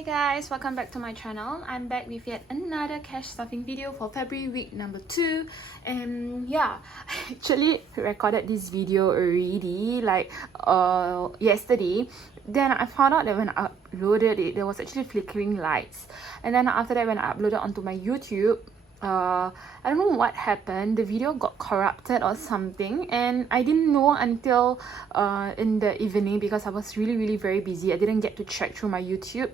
Hi guys, welcome back to my channel. I'm back with yet another cash stuffing video for February week number 2. And yeah, I actually recorded this video already like yesterday. Then I found out that when I uploaded it, there was actually flickering lights. And then after that, when I uploaded onto my YouTube, I don't know what happened. The video got corrupted or something, and I didn't know until in the evening because I was really very busy. I didn't get to check through my YouTube,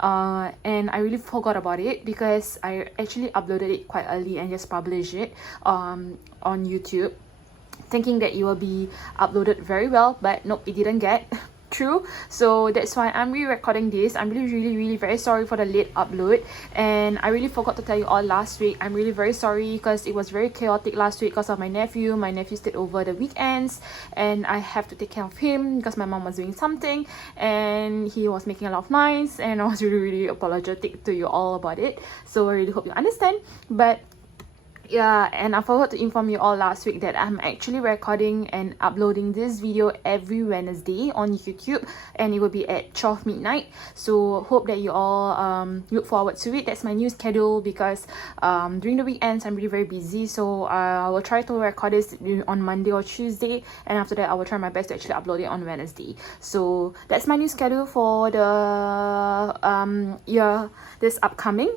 and I really forgot about it because I actually uploaded it quite early and just published it on YouTube, thinking that it will be uploaded very well, but nope, it didn't get through. So that's why I'm re-recording this. I'm really very sorry for the late upload, and I really forgot to tell you all last week. I'm really very sorry because it was very chaotic last week because of my nephew. My nephew stayed over the weekends and I have to take care of him because my mom was doing something and he was making a lot of noise, and I was really apologetic to you all about it. So I really hope you understand. But yeah, and I forgot to inform you all last week that I'm actually recording and uploading this video every Wednesday on YouTube, and it will be at 12 midnight. So hope that you all look forward to it. That's my new schedule because during the weekends I'm really very busy. So I will try to record this on Monday or Tuesday, and after that I will try my best to actually upload it on Wednesday. So that's my new schedule for the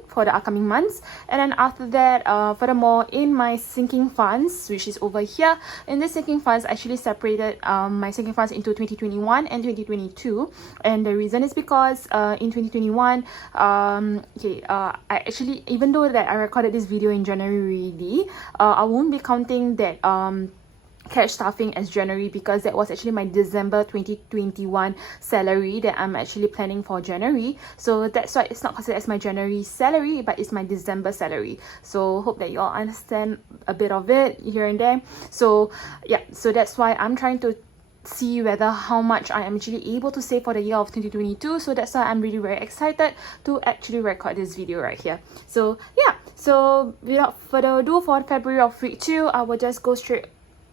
for the upcoming months. And then after that, furthermore, in my sinking funds, which is over here, in this sinking funds, I actually separated my sinking funds into 2021 and 2022. And the reason is because in 2021, I actually, even though that I recorded this video in January already, I won't be counting that cash stuffing as January because that was actually my December 2021 salary that I'm actually planning for January. So that's why it's not considered as my January salary, but it's my December salary. So hope that you all understand a bit of it here and there. So yeah, so that's why I'm trying to see whether how much I am actually able to save for the year of 2022. So that's why I'm really very excited to actually record this video right here. So yeah, so without further ado, for February of week 2, I will just go straight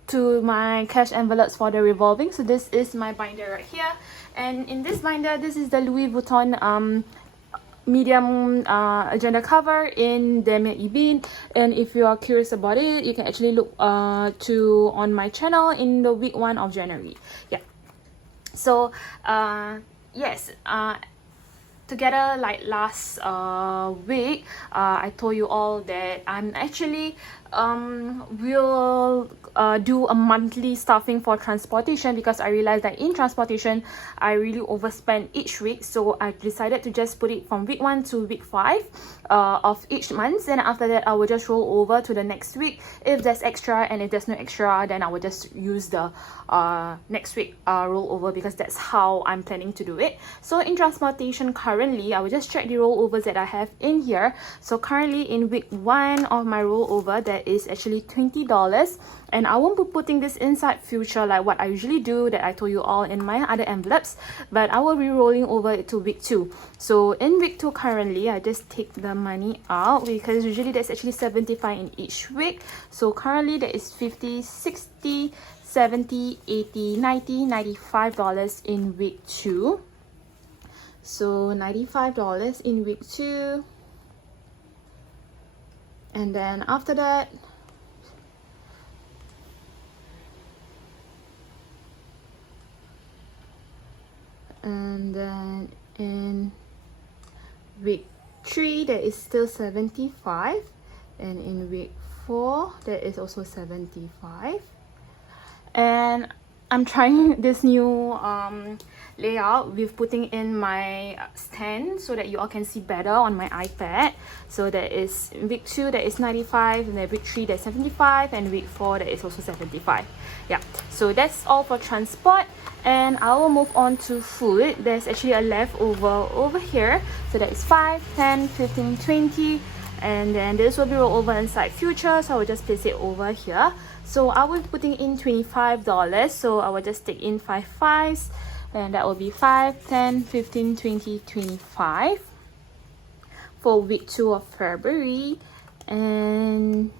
to my cash envelopes for the revolving. So this is my binder right here, and in this binder, this is the Louis Vuitton medium agenda cover in Damier Ebene. And if you are curious about it, you can actually look on my channel in the week 1 of January. Yeah, so yes, together like last week, I told you all that I'm actually will do a monthly stuffing for transportation because I realized that in transportation I really overspend each week. So I decided to just put it from week 1 to week 5 of each month, and after that I will just roll over to the next week if there's extra, and if there's no extra then I will just use the next week rollover, because that's how I'm planning to do it. So in transportation currently, I will just check the rollovers that I have in here. So currently in week 1 of my rollover, that is actually $20, and I won't be putting this inside future like what I usually do that I told you all in my other envelopes, but I will be rolling over it to week 2. So in week 2 currently, I just take the money out because usually that's actually 75 in each week. So currently that is 50, 60, 70, 80, 90, $95 in week 2. So $95 in week 2, and then after that and then in week 3 there is still 75, and in week 4 there is also 75. And I'm trying this new layout with putting in my stand so that you all can see better on my iPad. So that is week 2 that is 95, and then week 3 that's 75, and week 4 that is also 75. Yeah, so that's all for transport, and I will move on to food. There's actually a leftover over here, so that is 5, 10, 15, 20, and then this will be rolled over inside future, so I will just place it over here. So I will be putting in $25, so I will just take in 5 5s, and that will be 5, 10, 15, 20, 25 for week 2 of February. And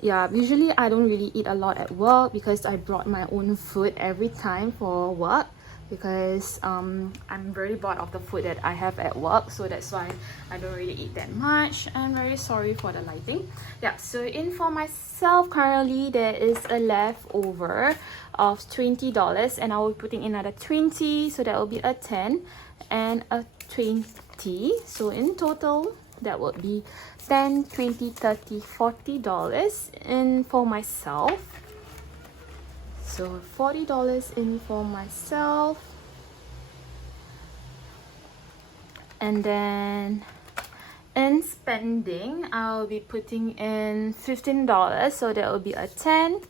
yeah, usually I don't really eat a lot at work because I brought my own food every time for work. because I'm very bored of the food that I have at work, so that's why I don't really eat that much. I'm very sorry for the lighting. Yeah, so in for myself, currently there is a leftover of $20, and I will be putting in another 20, so that will be a 10 and a 20. So in total that would be 10, 20, 30, $40 in for myself. So $40 in for myself, and then in spending I'll be putting in $15, so that will be a 10.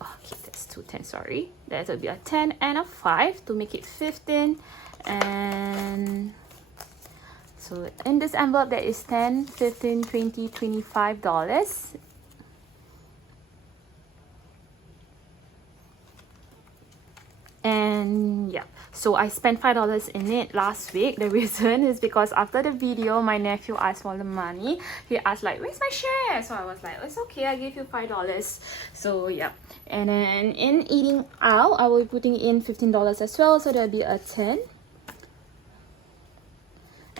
Okay, that's 2 10, sorry, that will be a 10 and a 5 to make it 15. And so in this envelope there is 10, 15, 20, $25. And yeah, so I spent $5 in it last week. The reason is because after the video my nephew asked for the money. He asked like, where's my share? So I was like, it's okay, I gave you $5. So yeah, and then in eating out I will be putting in $15 as well, so there'll be a 10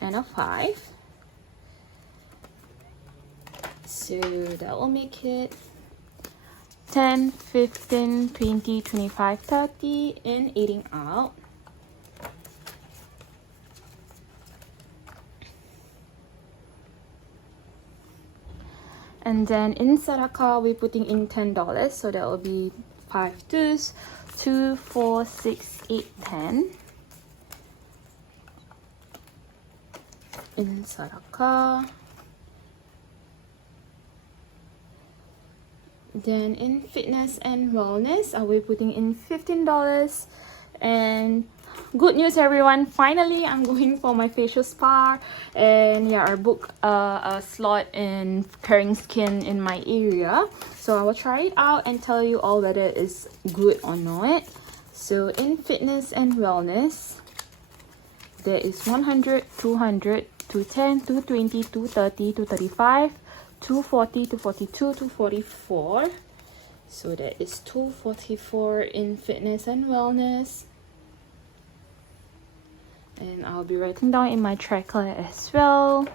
and a 5. So that will make it 10, 15, 20, 25, 30 in eating out. And then in Sadaqah, we're putting in $10, so that will be 5 2s, 2, 4, 6, 8, 10. In Sadaqah. Then in fitness and wellness, I will be putting in $15. And good news everyone, finally I'm going for my facial spa, and yeah, I booked a slot in Caring Skin in my area, so I will try it out and tell you all whether it's good or not. So in fitness and wellness there is 100, 200, 210, 220, 230, 235, 240, 242, 244. So that is 244 in fitness and wellness. And I'll be writing down in my tracker as well.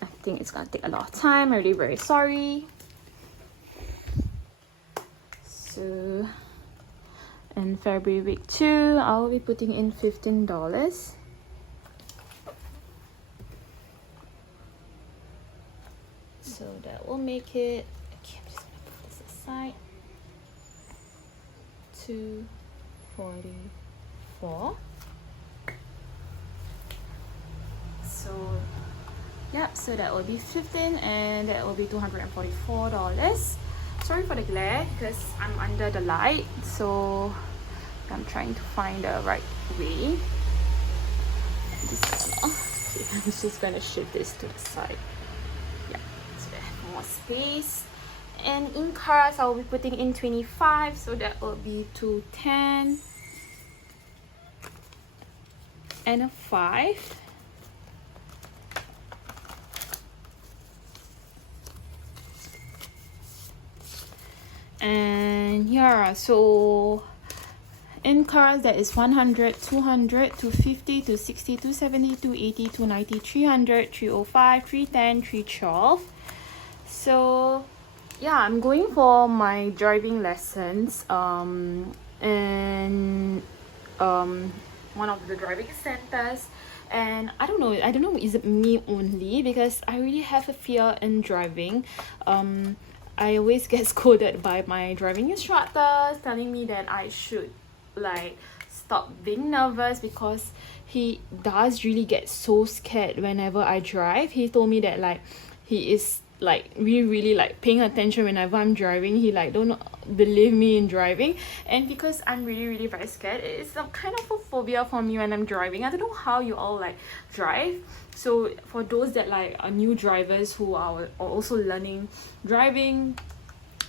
I think it's gonna take a lot of time. I'm really very sorry. So in February week 2, I'll be putting in $15. So that will make it, okay, I'm just gonna put this aside, 244. So yeah, so that will be 15, and that will be $244. Sorry for the glare because I'm under the light, so I'm trying to find the right way. I'm just gonna shift this to the side. Yeah, so that I have more space. And in cars, I will be putting in 25, so that will be 210 and a 5. And yeah, so in cars that is 100, 200, 250, 260, 270, 280, 290, 300, 305, 310, 312. So yeah, I'm going for my driving lessons in one of the driving centers. And I don't know, is it me only, because I really have a fear in driving. I always get scolded by my driving instructors telling me that I should like stop being nervous, because he does really get so scared whenever I drive. He told me that like he is like really like paying attention whenever I'm driving. He like don't believe me in driving, and because I'm really very scared, it's a kind of a phobia for me when I'm driving. I don't know how you all like drive. So for those that like are new drivers who are also learning driving,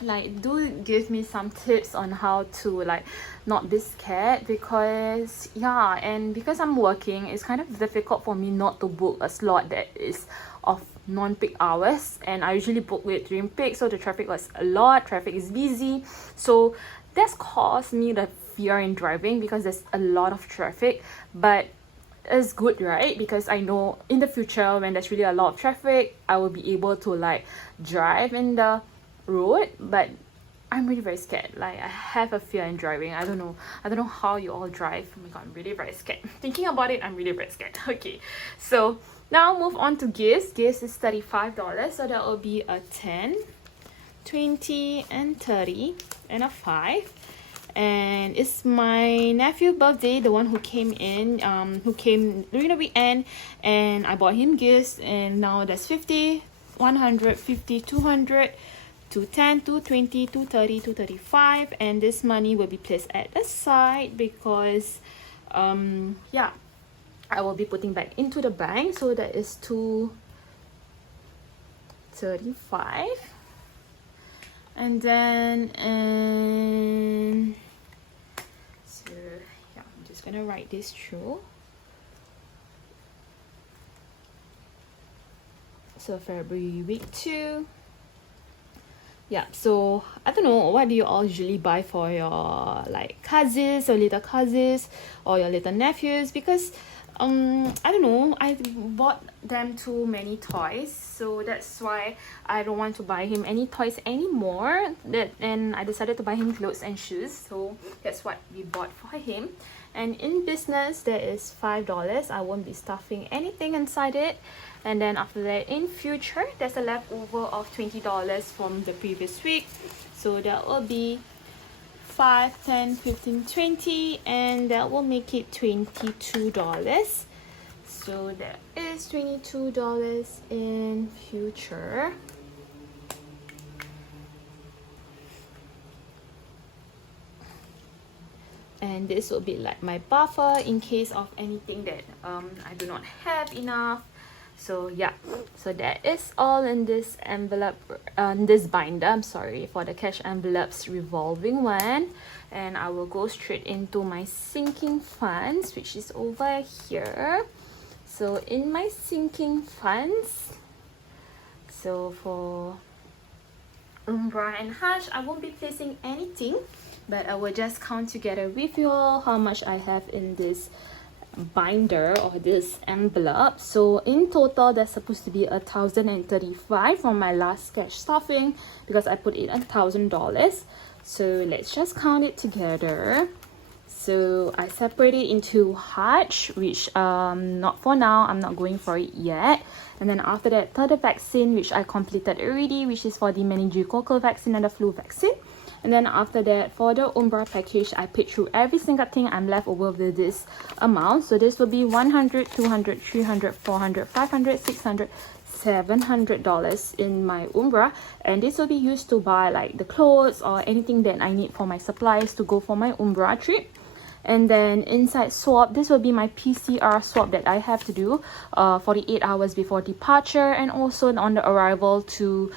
like do give me some tips on how to like not be scared, because yeah, and because I'm working, it's kind of difficult for me not to book a slot that is of non-peak hours, and I usually book it during peak, so the traffic was a lot. Traffic is busy, so that's caused me the fear in driving because there's a lot of traffic. But it's good, right? Because I know in the future when there's really a lot of traffic, I will be able to like drive in the road. But I'm really very scared. Like, I have a fear in driving. I don't know how you all drive. Oh my god, I'm really very scared. Thinking about it, I'm really very scared. Okay, so now move on to gifts. Gifts is $35, so that will be a 10, 20, and 30, and a 5. And it's my nephew's birthday, the one who came during the weekend, and I bought him gifts. And now that's 50, 100, 50, 200, 210, 220, 230, 235, and this money will be placed at the side because yeah, I will be putting back into the bank. So that is 235, and then so yeah, I'm just gonna write this through. So February week 2. Yeah, so I don't know, what do you all usually buy for your like cousins or little cousins or your little nephews? Because I don't know, I bought them too many toys, so that's why I don't want to buy him any toys anymore. And I decided to buy him clothes and shoes, so that's what we bought for him. And in business, there is $5. I won't be stuffing anything inside it. And then after that, in future, there's a leftover of $20 from the previous week, so that will be 5, 10, 15, 20, and that will make it $22. So that is $22 in future. And this will be like my buffer in case of anything that I do not have enough. So yeah, so that is all in this envelope, this binder, I'm sorry, for the cash envelopes revolving one. And I will go straight into my sinking funds, which is over here. So in my sinking funds, so for Umbra and Hush, I won't be placing anything, but I will just count together with you all how much I have in this binder or this envelope. So in total, there's supposed to be $1,035 from my last cash stuffing because I put in $1,000. So let's just count it together. So I separate it into Hutch, which not for now, I'm not going for it yet. And then after that, third vaccine, which I completed already, which is for the meningococcal vaccine and the flu vaccine. And then after that, for the Umbra package, I paid through every single thing I'm left over with this amount. So this will be $100, $200, $300, $400, $500, $600, $700 in my Umbra. And this will be used to buy like the clothes or anything that I need for my supplies to go for my Umbra trip. And then inside swab, this will be my PCR swab that I have to do 48 hours before departure, and also on the arrival to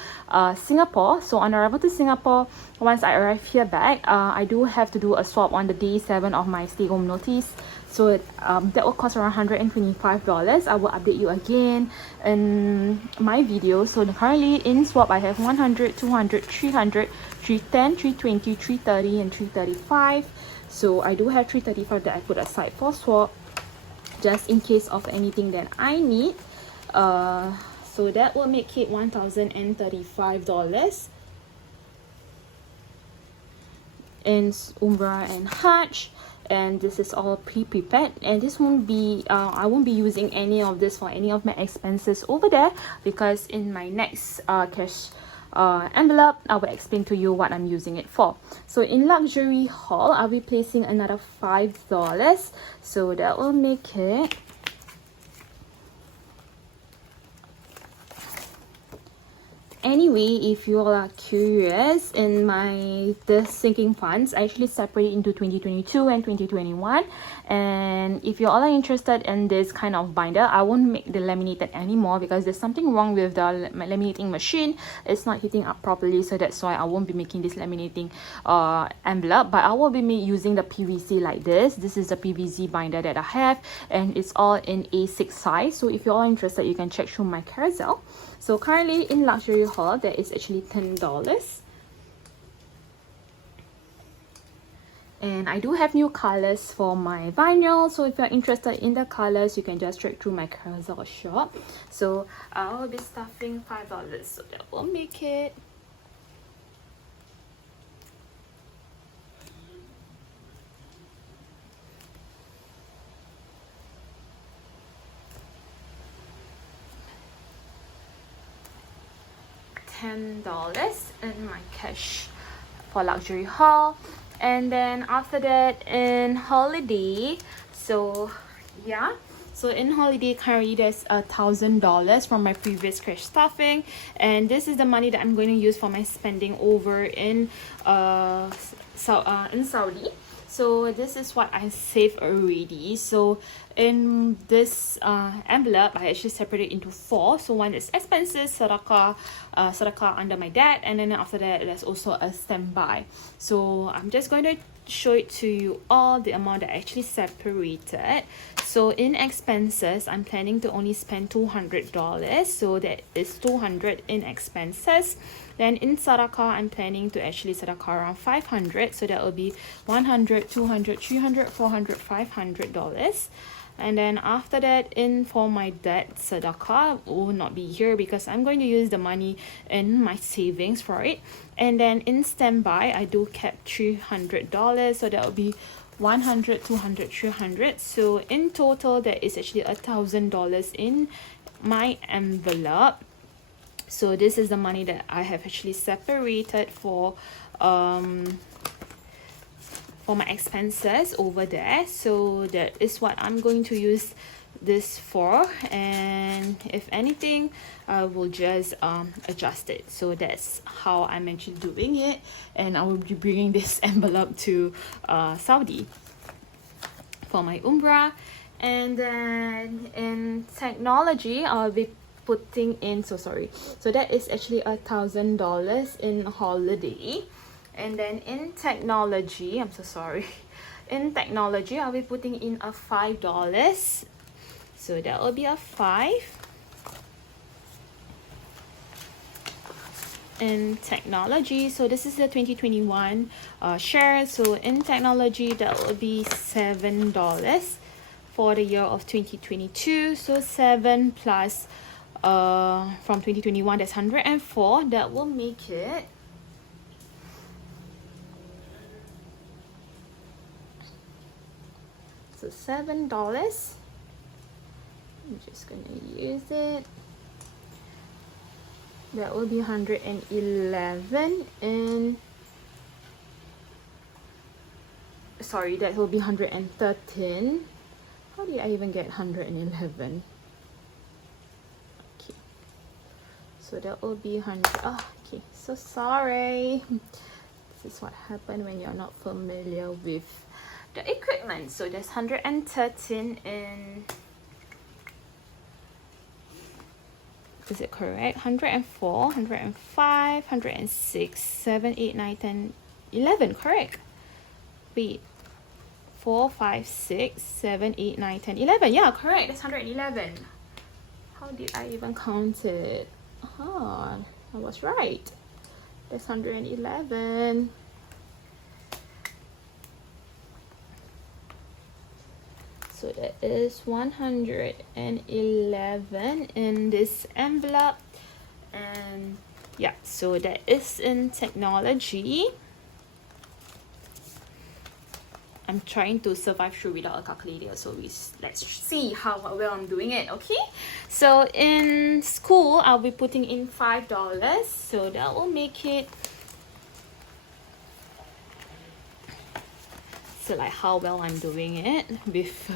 Singapore. So on arrival to Singapore, once I arrive here back, I do have to do a swab on the day 7 of my stay home notice. So that will cost around $125. I will update you again in my video. So currently in swab, I have 100, 200, 300, 310, 320, 330, and 335. So I do have 335 that I put aside for swap, just in case of anything that I need. So that will make it $1,035 in Umbra and Hutch. And this is all pre-prepared, and this won't be I won't be using any of this for any of my expenses over there, because in my next cash envelope, I will explain to you what I'm using it for. So in luxury haul, I'll be placing another $5, so that will make it anyway. If you all are curious, in the sinking funds, I actually separate it into 2022 and 2021. And if you all are interested in this kind of binder, I won't make the laminated anymore because there's something wrong with the laminating machine. It's not heating up properly, so that's why I won't be making this laminating envelope. But I will be using the PVC like this. This is the PVC binder that I have, and it's all in A6 size. So if you're all interested, you can check through my Carousell. So currently in luxury haul, there is actually $10. And I do have new colors for my vinyl, so if you're interested in the colors, you can just check through my Carousell shop. So I'll be stuffing $5, so that will make it $10 in my cash for luxury haul. And then after that, in holiday, so yeah, so in holiday currently there's $1,000 from my previous cash stuffing, and this is the money that I'm going to use for my spending over in Saudi. So this is what I saved already. So in this envelope, I actually separated into 4. So one is expenses, sadaqah under my dad, and then after that there's also a standby. So I'm just going to show it to you all the amount that I actually separated. So in expenses, I'm planning to only spend $200, so that is $200 in expenses. Then in sadaqah, I'm planning to actually sadaqah around $500, so that will be $100, $200, $300, $400, $500. And then after that, in for my debt sadaqah will not be here because I'm going to use the money in my savings for it. And then in standby, I do kept $300, so that will be $100, $200, $300. So in total, there is actually $1,000 in my envelope. So this is the money that I have actually separated for my expenses over there. So that is what I'm going to use this for, and if anything I will just adjust it. So that's how I'm actually doing it, and I will be bringing this envelope to Saudi for my umrah. And then in technology, I'll be putting in, so that is actually $1,000 in holiday. And then in technology, in technology, I'll be putting in a $5. So that will be a 5 in technology. So this is the 2021 share. So in technology, that will be $7 for the year of 2022. So 7 plus from 2021, that's 104. That will make it so $7. I'm just gonna use it. That will be 111, and that will be 113. How did I even get 111? Okay, so that will be 100. Okay, so sorry. This is what happened when you're not familiar with the equipment. So there's 113 in, is it correct? 104, 105, 106, 7, 8, 9, 10, 11, correct? Wait, 4, 5, 6, 7, 8, 9, 10, 11. Yeah, correct. That's 111. How did I even count it? I was right. That's 111. So that is 111 in this envelope. And yeah, so that is in technology. I'm trying to survive through without a calculator, so let's see how well I'm doing it. Okay, so in school I'll be putting in $5, so that will make it, so like how well I'm doing it with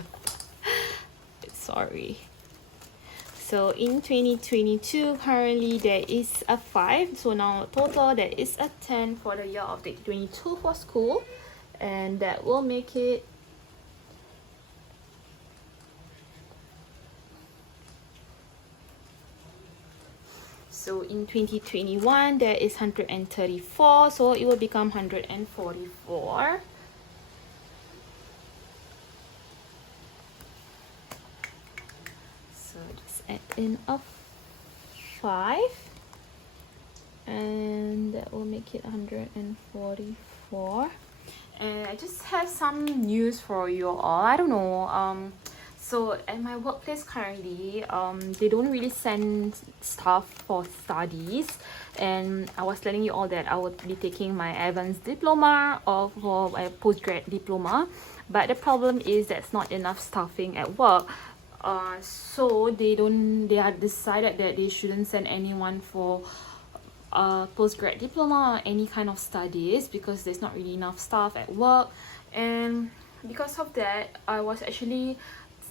so in 2022 currently there is a 5, so now total there is a 10 for the year of 2022 for school, and that will make it so in 2021 there is 134, so it will become 144. So just add in a 5, and that will make it 144. And I just have some news for you all. I don't know, so at my workplace currently, they don't really send stuff for studies, and I was telling you all that I would be taking my advanced diploma or for my postgrad diploma, but the problem is that's not enough staffing at work. So they have decided that they shouldn't send anyone for postgrad diploma or any kind of studies because there's not really enough staff at work. And because of that, I was actually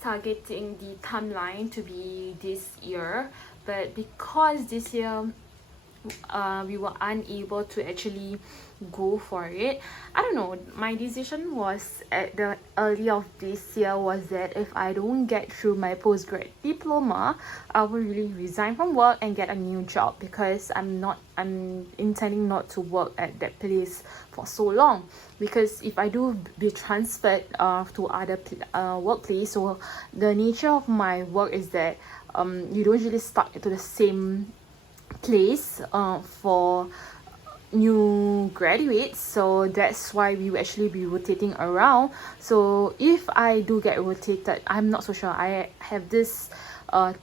targeting the timeline to be this year, but because this year we were unable to actually go for it, I don't know, my decision was at the early of this year was that if I don't get through my postgrad diploma, I will really resign from work and get a new job, because I'm intending not to work at that place for so long. Because if I do be transferred to other workplace, so the nature of my work is that you don't really stuck to the same place for new graduates, so that's why we will actually be rotating around. So if I do get rotated, I'm not so sure, I have this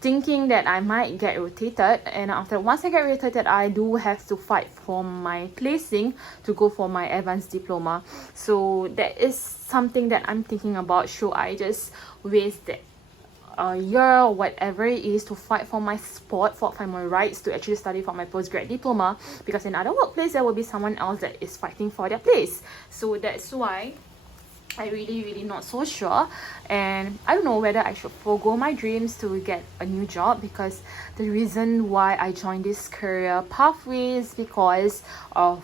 thinking that I might get rotated, and after once I get rotated, I do have to fight for my placing to go for my advanced diploma. So that is something that I'm thinking about. Should I just waste that a year or whatever it is to fight for my spot, for my rights to actually study for my postgrad diploma, because in other workplace there will be someone else that is fighting for their place. So that's why I really not so sure, and I don't know whether I should forego my dreams to get a new job, because the reason why I joined this career pathway is because of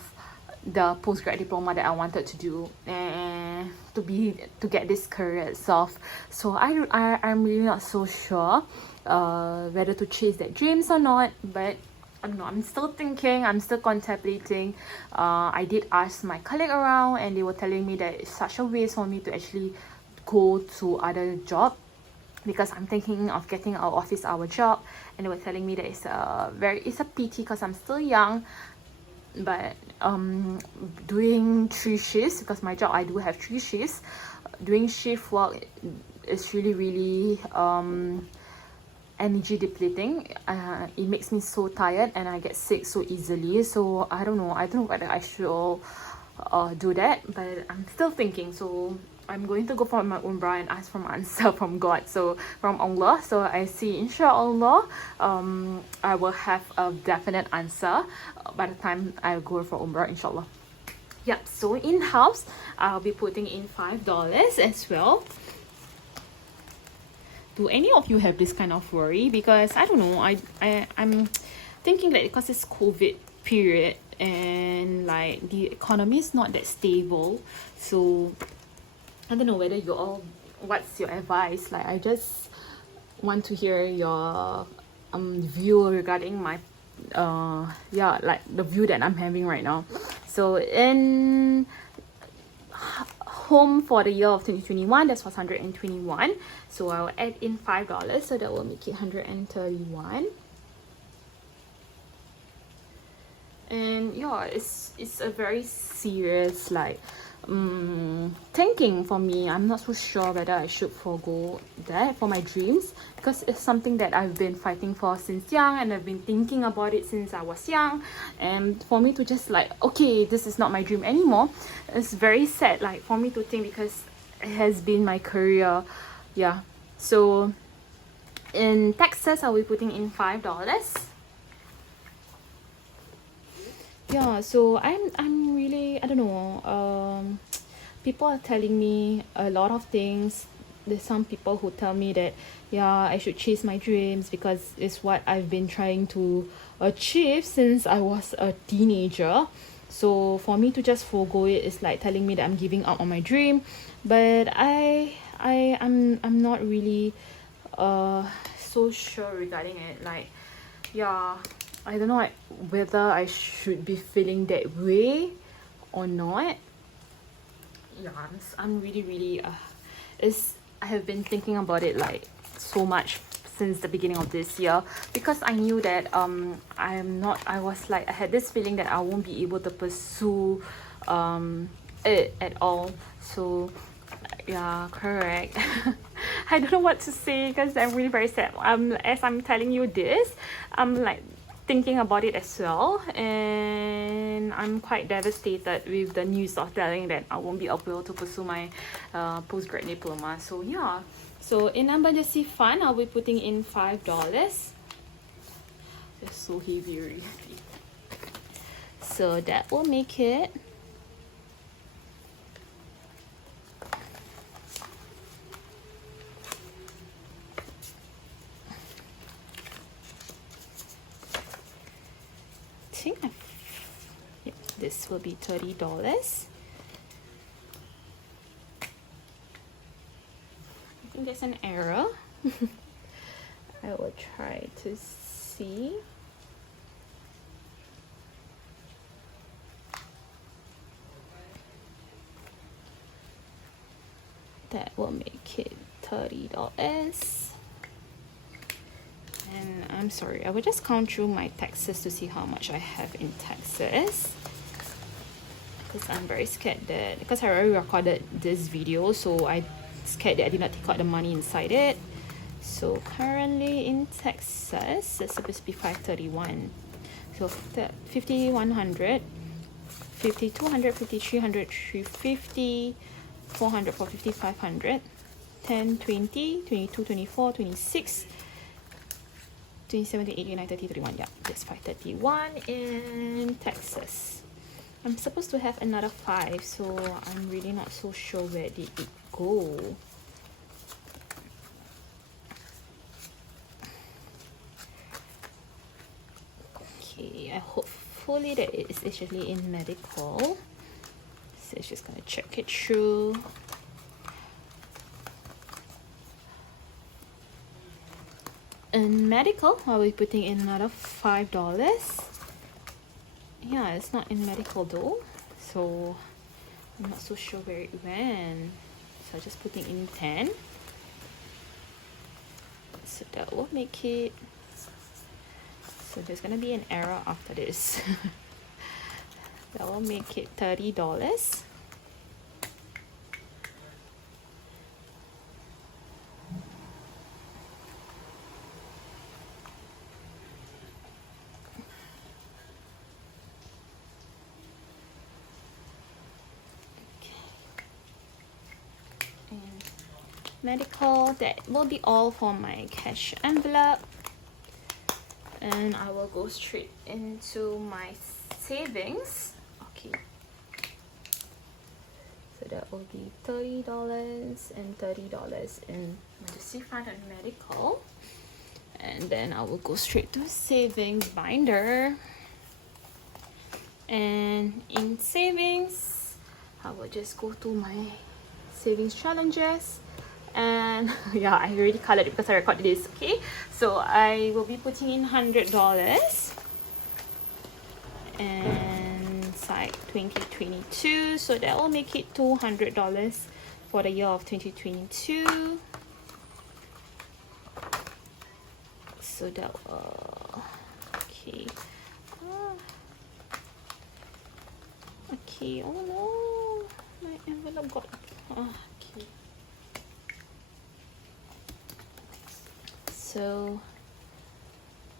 the postgrad diploma that I wanted to do and to get this career itself. So I'm really not so sure whether to chase that dreams or not, but I don't know, I'm still thinking, I'm still contemplating. I did ask my colleague around, and they were telling me that it's such a waste for me to actually go to other job, because I'm thinking of getting an office hour job, and they were telling me that it's a pity because I'm still young. But doing 3 shifts, because my job I do have 3 shifts, doing shift work is really energy depleting. It makes me so tired, and I get sick so easily. So I don't know whether I should do that, but I'm still thinking. So I'm going to go for my umrah and ask for an answer from God, so from Allah. So I see, inshallah, I will have a definite answer by the time I go for umrah, inshallah. Yep, so in house I'll be putting in $5 as well. Do any of you have this kind of worry? Because I don't know, I'm thinking that because it's COVID period and like the economy is not that stable, so I don't know whether you all, what's your advice? Like, I just want to hear your view regarding my like the view that I'm having right now. So in home for the year of 2021, that's 121. So I'll add in $5, so that will make it 131. And yeah, it's a very serious like thinking for me. I'm not so sure whether I should forego that for my dreams, because it's something that I've been fighting for since young, and I've been thinking about it since I was young. And for me to just like, okay, this is not my dream anymore, it's very sad, like for me to think, because it has been my career. Yeah, so in taxes I'll be putting in $5. Yeah, so I'm really, I don't know, people are telling me a lot of things. There's some people who tell me that yeah, I should chase my dreams because it's what I've been trying to achieve since I was a teenager. So for me to just forego it is like telling me that I'm giving up on my dream. But I'm not really so sure regarding it. Like, yeah, I don't know whether I should be feeling that way or not. Yeah, I'm really I have been thinking about it like so much since the beginning of this year, because I knew that I had this feeling that I won't be able to pursue it at all. So yeah, correct. I don't know what to say because I'm really very sad. As I'm telling you this, I'm like thinking about it as well, and I'm quite devastated with the news of telling that I won't be able to pursue my postgrad diploma. So yeah, so in emergency fund I'll be putting in $5. It's so heavy already. So that will make it this will be $30. I think there's an error. I will try to see. That will make it $30. And I'm sorry, I will just count through my taxes to see how much I have in taxes, because I'm very scared that, because I already recorded this video, so I'm scared that I did not take out the money inside it. So currently in taxes it's supposed to be $531. So 5,100, 5,200, 5,300, 350, 400, 450, 500, 10, 20, 22, 24, 26, 27, 28, 29, 30, 31. Yeah, that's 531 in taxes. I'm supposed to have another 5, so I'm really not so sure where did it go. Okay, I hopefully that it is actually in medical. So it's just gonna check it through. In medical, I'll be putting in another $5. Yeah, it's not in medical though, so I'm not so sure where it went. So I'm just putting in 10. So that will make it. So there's gonna be an error after this. That will make it $30. Medical, that will be all for my cash envelope, and I will go straight into my savings. Okay, so that will be $30 and $30 in emergency fund and medical, and then I will go straight to savings binder. And in savings, I will just go to my savings challenges. And yeah, I already colored it because I recorded this. Okay, so I will be putting in $100 and it's like 2022, so that will make it $200 for the year of 2022. So that okay. Okay, oh no, my envelope got okay. So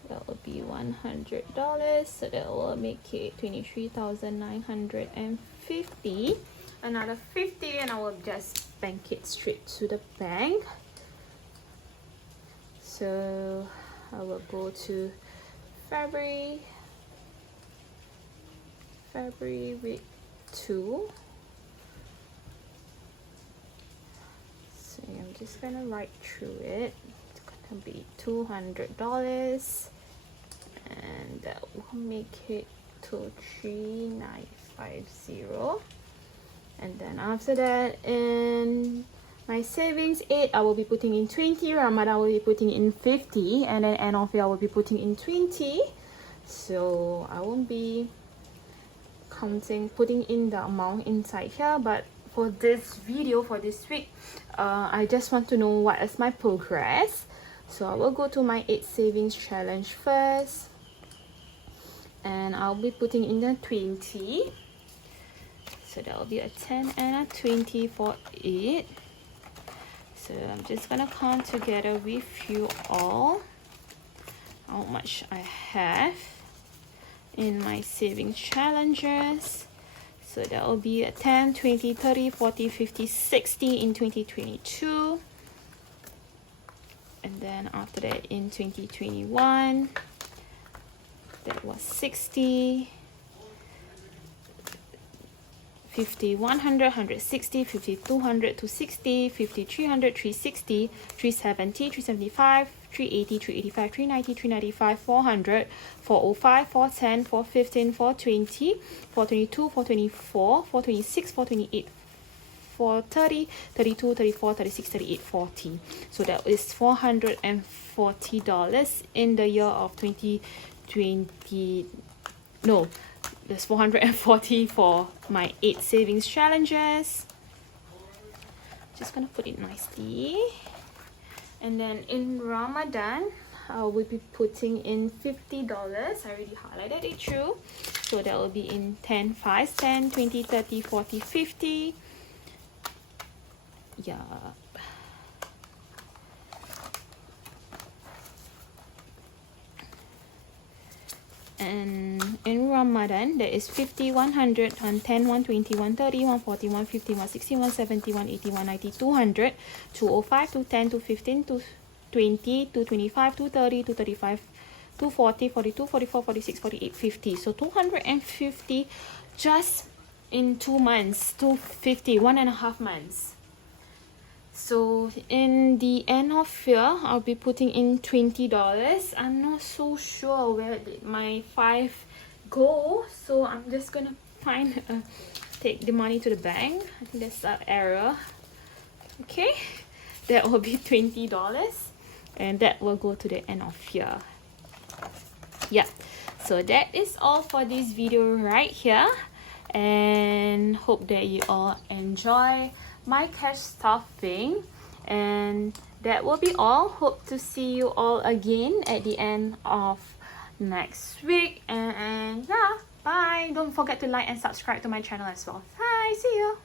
that will be $100, so that will make it 23,950. Another 50, and I will just bank it straight to the bank. So I will go to February week 2. So I'm just gonna write through it. Be $200, and that will make it to 3,950. And then after that, in my savings 8, I will be putting in 20. Ramadan I will be putting in 50, and then end of year I will be putting in 20. So I won't be putting in the amount inside here, but for this video, for this week, I just want to know what is my progress. So I will go to my 8 savings challenge first, and I'll be putting in the 20. So that will be a 10 and a 20 for it. So I'm just gonna count together with you all how much I have in my savings challenges. So that will be a 10, 20, 30, 40, 50, 60 in 2022. And then after that in 2021, that was 60, 50, 100, 160, 50, 200, 260, 50, 300, 360, 370, 375, 380, 385, 390, 395, 400, 405, 410, 415, 420, 422, 424, 426, 428, 430, 32, 34, 36, 38, 40. So that is $440 in the year of 2020. No, there's 440 for my 8 savings challenges. Just gonna put it nicely. And then in Ramadan, I will be putting in $50. I already highlighted it through. So that will be in 10, 5, 10, 20, 30, 40, 50. Yeah. And in Ramadan, there is 50, 100, 110, 120, 130, 140, 150, 160, 170, 180, 190, 200, 205, 210, 215, 220, 225, 230, 235, 240, 42, 44, 46, 48, 50. So 250 just in 2 months, 250, 1.5 months. So in the end of year, I'll be putting in $20. I'm not so sure where did my 5 go, so I'm just gonna take the money to the bank. I think that's an error. Okay, that will be $20, and that will go to the end of year. Yeah, so that is all for this video right here, and hope that you all enjoy my cash stuffing, and that will be all. Hope to see you all again at the end of next week, and yeah, bye. Don't forget to like and subscribe to my channel as well. Bye, see you.